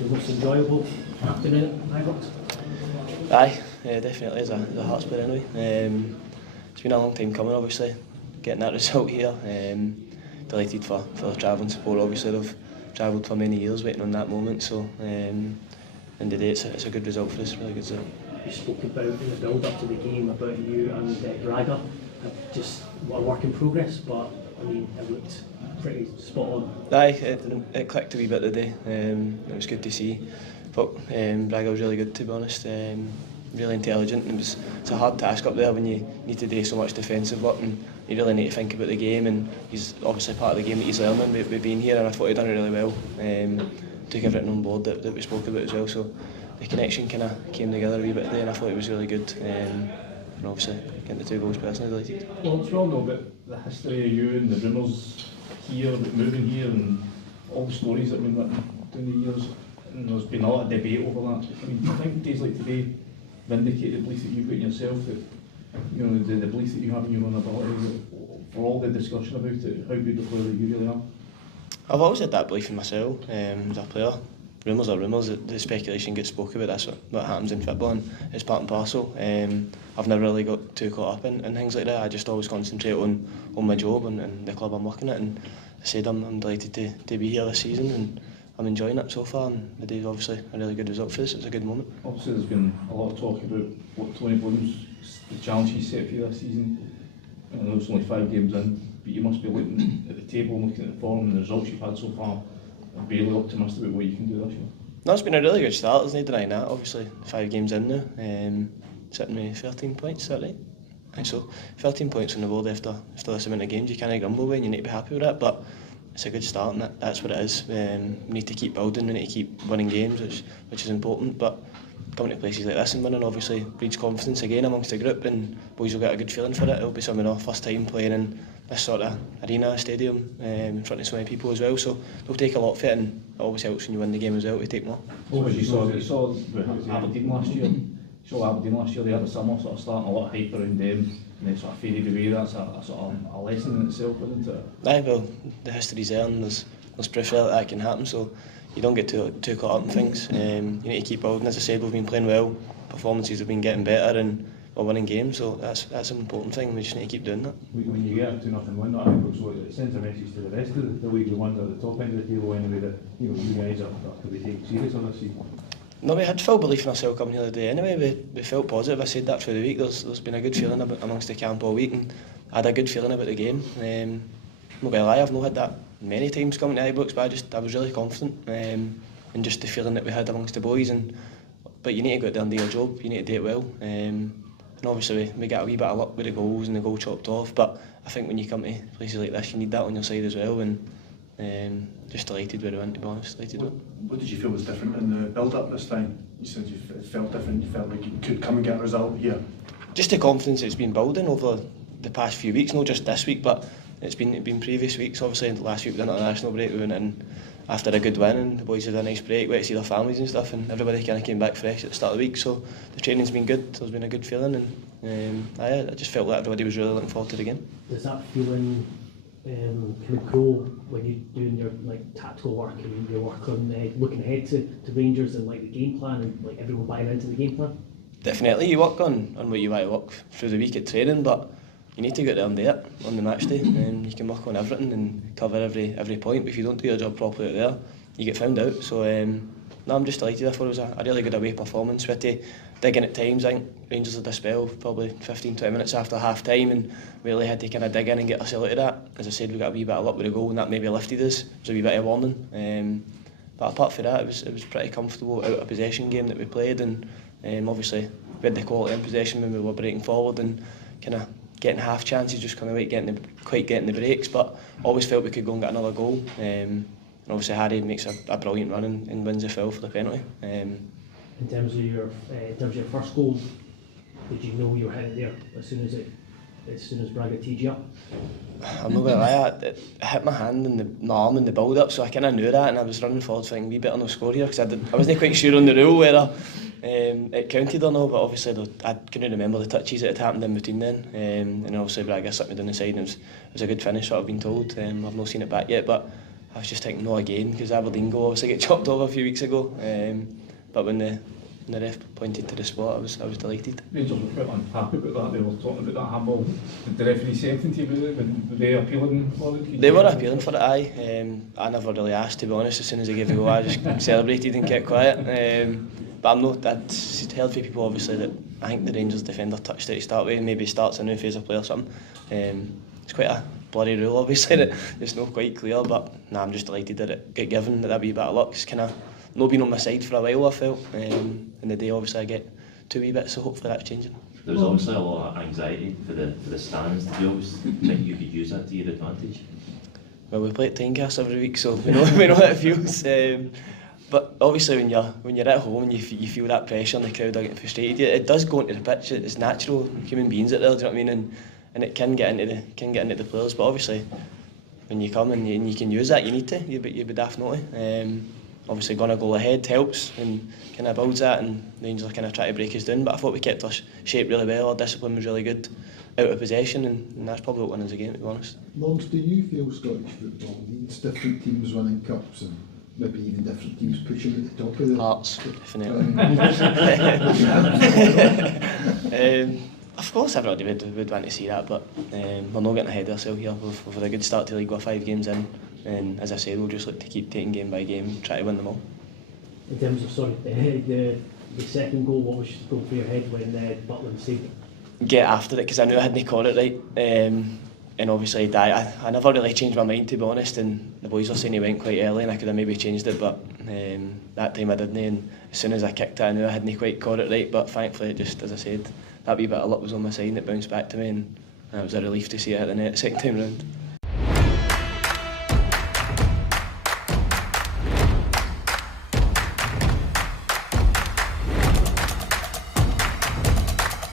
the most enjoyable afternoon at Braga? Aye, definitely as a Hearts player anyway. It's been a long time coming, obviously, getting that result here. Delighted for the travelling support, obviously. They've travelled for many years waiting on that moment, so in the day it's a good result for us, really good result. You spoke about in the build-up to the game about you and Braga, just a work in progress, but I mean, it looked pretty spot on. Aye, it clicked a wee bit today. It was good to see. But Braga was really good, to be honest. Really intelligent. It's a hard task up there when you need to do so much defensive work, and you really need to think about the game. And he's obviously part of the game that he's learning with being here, and I thought he'd done it really well. Took everything on board that we spoke about as well. So the connection kind of came together a wee bit there, and I thought it was really good. And obviously getting the 2 goals personally, delighted. Well, it's well known about the history of you and the rumours here, moving here, and all the stories that have been written down the years. And there's been a lot of debate over that. I mean, do you think days like today vindicate the belief that you've got in yourself, that you know the belief that you have in your own ability, for all the discussion about it, how good the player that you really are? I've always had that belief in myself as a player. Rumours are rumours, the speculation gets spoke about, that's what happens in football, and it's part and parcel. I've never really got too caught up in things like that. I just always concentrate on my job and the club I'm working at, and I said I'm delighted to be here this season, and I'm enjoying it so far, and the day's obviously a really good result for us. It's a good moment. Obviously there's been a lot of talk about what Tony Bloom's, the challenge he's set for you this season. I know it's only 5 games in, but you must be looking at the table and looking at the form and the results you've had so far, and be really optimistic about what you can do this year. No, it's been a really good start, there's no denying that. Obviously 5 games in now, sitting with 13 points, is that right? I think so. 13 points on the board after this amount of games, you can't grumble with, and you need to be happy with that. But it's a good start, and that's what it is. We need to keep building, we need to keep winning games, which is important. But coming to places like this and winning obviously breeds confidence again amongst the group, and boys will get a good feeling for it. It'll be some of their first time playing in this sort of arena, stadium, in front of so many people as well. So they'll take a lot for it, and it always helps when you win the game as well to take more. Well, as you saw Aberdeen last year. They had a similar sort of start and a lot of hype around them, and they sort of faded away. That's a sort of a lesson in itself, isn't it? Aye, well, the history's there, and there's proof that can happen, so you don't get too caught up in things. You need to keep building. As I said, we've been playing well, performances have been getting better, and we're winning games, so that's an important thing. We just need to keep doing that. When you get a 2-0 win, I think it sends a message to the rest of the league, the ones at the top end of the table anyway, that you guys are to be taken serious on this season. No, we had full belief in ourselves coming here today anyway. We felt positive. I said that through the week. There's been a good feeling amongst the camp all week, and I had a good feeling about the game. I'm not going to lie, I've not had that many times coming to Ibrox, but I was really confident, and just the feeling that we had amongst the boys. But you need to go out there and do your job, you need to do it well. And obviously we got a wee bit of luck with the goals and the goal chopped off, but I think when you come to places like this you need that on your side as well, and just delighted with the win, to be honest. Delighted with it. What did you feel was different in the build-up this time? You said it felt different, you felt like you could come and get a result here. Just the confidence it's been building over the past few weeks, not just this week, but it's been previous weeks. Obviously last week with the international break, we went in after a good win, and the boys had a nice break, went to see their families and stuff, and everybody kind of came back fresh at the start of the week. So the training's been good, there's been a good feeling, and I just felt like everybody was really looking forward to the game. Does that feeling kind of grow when you're doing your tactical work and your work on looking ahead to Rangers and the game plan, and everyone buying into the game plan? Definitely, you work on what you want to work through the week at training, but you need to go out there and do it on the match day. You can work on everything and cover every point, but if you don't do your job properly out there, you get found out. So no, I'm just delighted. I thought it was a really good away performance. We had to dig in at times. I think Rangers had a spell probably 15-20 minutes after half time, and we really had to kind of dig in and get ourselves out of that. As I said, we got a wee bit of luck with the goal, and that maybe lifted us. It was a wee bit of warning. But apart from that, it was pretty comfortable out of possession game that we played, and obviously we had the quality in possession when we were breaking forward and kind of getting half chances, just kind of quite getting the breaks, but always felt we could go and get another goal. And obviously Harry makes a brilliant run and wins the foul for the penalty. In terms of your first goal, did you know you were headed there as soon as Braga teed you up? I'm not going to lie, it hit my hand and my arm in the build-up, so I kind of knew that, and I was running forward thinking we better not score here, because I wasn't quite sure on the rule whether it counted or not, but obviously I couldn't remember the touches that had happened in between then, and obviously Braga slipped me down the side, and it was a good finish, what I've been told. I've not seen it back yet, but I was just thinking, no again, because Aberdeen goal obviously get chopped off a few weeks ago. But when the ref pointed to the spot, I was delighted. Rangers were quite unhappy about that. They were talking about that handball. Did the referee say anything to you about it? Were they appealing for it? They were appealing for it, aye. I never really asked, to be honest. As soon as they gave the go, I just celebrated and kept quiet. But I'm not. I'd heard from people obviously that I think the Rangers defender touched it to start with. Maybe starts a new phase of play or something. It's quite a blurry rule, obviously. That it's not quite clear. But nah, I'm just delighted that it got given. That wee bit of luck. It's kind of not been on my side for a while, I felt. In the day, obviously, I get 2 wee bits, so hopefully that's changing. There was obviously a lot of anxiety for the stands. Did you always think you could use that to your advantage? Well, we play at Tynecastle every week, so we know how it feels. But obviously, when you're at home and you feel that pressure and the crowd are getting frustrated, it does go into the pitch. It's natural, human beings out there. Do you know what I mean? And it can get into the players. But obviously, when you come and you can use that, you need to. You'd be daft not to. Obviously, going a goal ahead helps and kind of builds that. And Rangers are kind of trying to break us down. But I thought we kept our shape really well. Our discipline was really good out of possession, and that's probably what won us the game, to be honest. Lawrence, do you feel Scottish football needs different teams winning cups and maybe even different teams pushing at the top of the Hearts, definitely. Of course, everybody would want to see that, but we're not getting ahead of ourselves here. We've had a good start to the league with 5 games in, and as I said, we'll just look to keep taking game by game, try to win them all. In terms of the second goal, what was going through your head when Butland saved it? Get after it, because I knew I hadn't caught it right, and obviously I never really changed my mind, to be honest, and the boys were saying he went quite early and I could have maybe changed it, but that time I didn't, and as soon as I kicked it I knew I hadn't quite caught it right, but thankfully, just as I said, that wee bit of luck was on my side and it bounced back to me, and it was a relief to see it hit the net second time round.